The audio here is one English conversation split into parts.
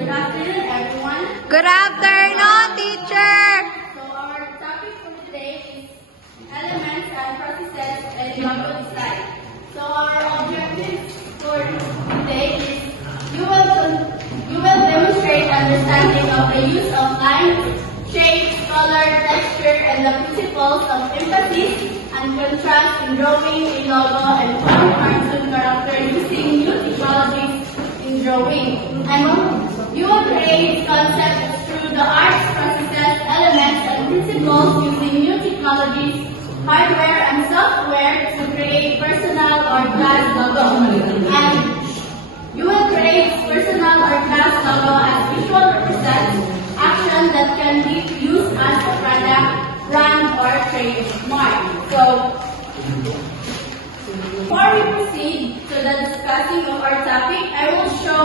Good afternoon, everyone. Good afternoon, teacher. So our topic for today is elements and processes in logo design. So our objective for today is you will demonstrate understanding of the use of lines, shapes, color, texture, and the principles of emphasis and contrast in drawing a logo and form cartoon character using new technologies in drawing. And you will create concepts through the arts, processes, elements, and principles using new technologies, hardware, and software to create personal or class logo. And you will create personal or class logo as visual represents action that can be used as a product, brand, or trademark. So, before we proceed to the discussing of our topic, I will show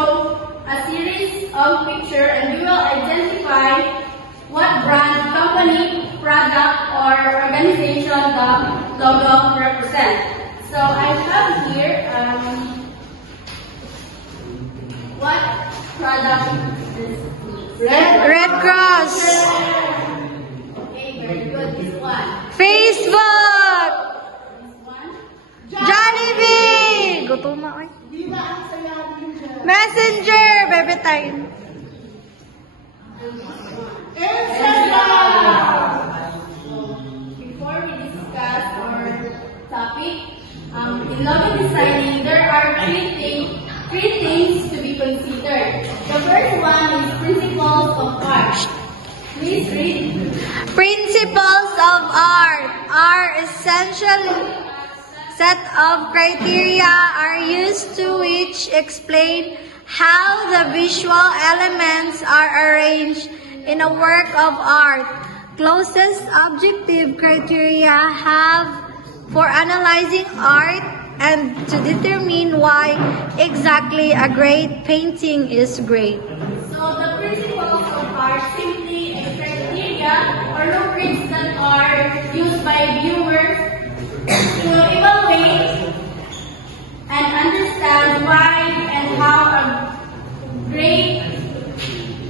a series of pictures and you will identify what brand, company, product, or organization the logo represents. So I have here what product is Red Cross. Okay, very good. This one. Facebook. This one. Jollibee. Gutom na, oy. Messenger. Bebe time. Before we discuss our topic, in logo designing, there are three things to be considered. The first one is principles of art. Please read. Principles of art are essentially set of criteria are used to which explain how the visual elements are arranged in a work of art. Closest objective criteria have for analyzing art and to determine why exactly a great painting is great. So the principles of art simply a criteria or rubrics that are used by viewers to evaluate and understand why and how a great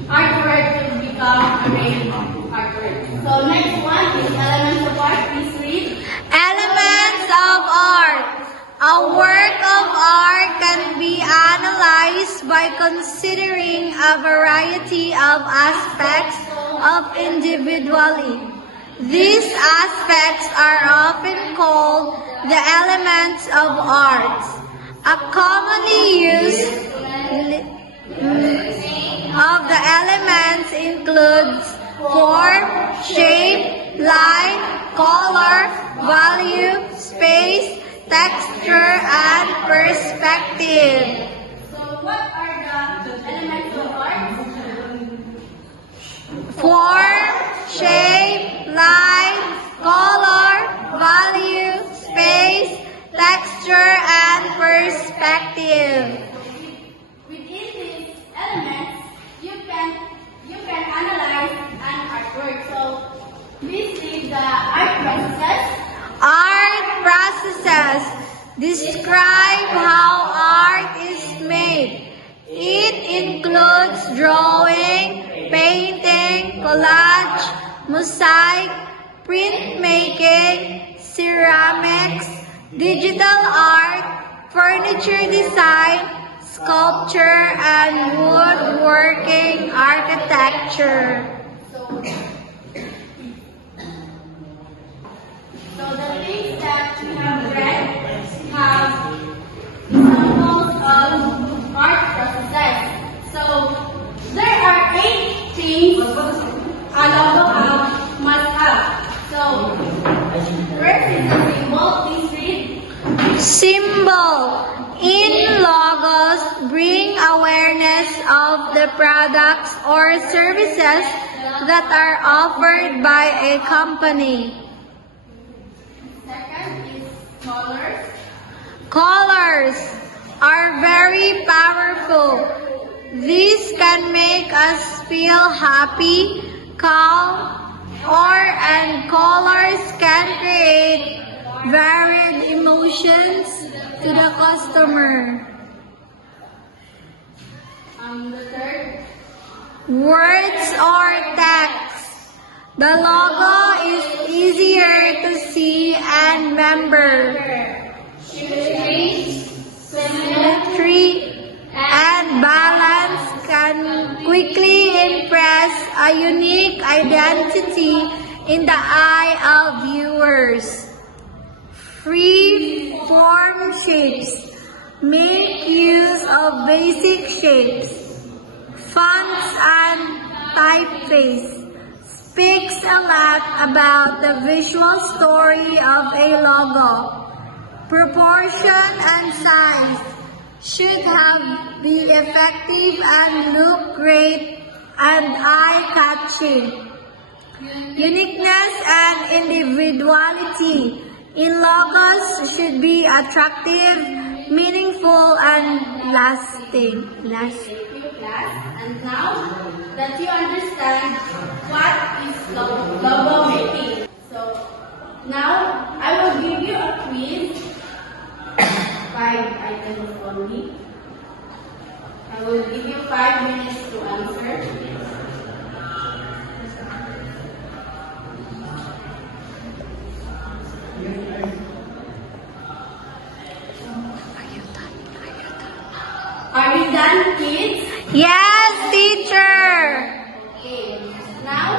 artwork will become a great artwork. So next one is elements of art. Please read. Elements of art. A work of art can be analyzed by considering a variety of aspects of individuality. These aspects are often called the elements of art. A commonly used of the elements includes form, shape, light, color, value, space, texture, and perspective. So what are the elements of art? Form, shape, light, color, value, space, texture, and perspective. Within these elements, you can analyze an artwork. So this is the art process. Art processes describe how art is made. It includes drawing, painting, collage, mosaic, printmaking, ceramics, digital art, furniture design, sculpture, and woodworking architecture. So the things that we have read have examples of art processes. So there are 8 things a logo must have. So first is the symbol. Please read. Symbol. In logos, bring awareness of the products or services that are offered by a company. Second is colors. Colors are very powerful. These can make us feel happy, calm, and colors can create varied emotions to the customer. The third words or text. The logo is easier to see and remember. Symmetry and balance can quickly impress a unique identity in the eye of viewers. Free-form shapes. Make use of basic shapes. Fonts and typeface speaks a lot about the visual story of a logo. Proportion and size should be effective and look great and eye-catching. Uniqueness and individuality in logos should be attractive, meaningful, and lasting. Thank you, class. And now that you understand what is logo making, so now I will give you a quiz. 5 items only. I will give you 5 minutes to answer. Are you done, kids? Yes, teacher! Okay. Now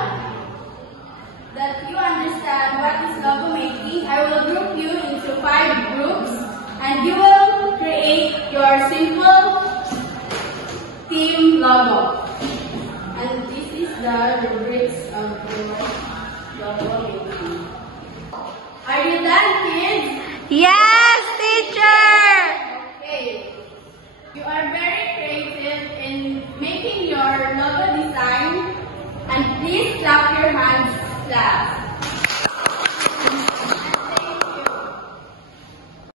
that you understand what is logo making, I will group you into 5 groups and you will create your simple team logo. And this is the rubrics of your logo making. Are you done, kids? Yes, teacher! Okay. You are very creative in making your logo design, and please clap your hands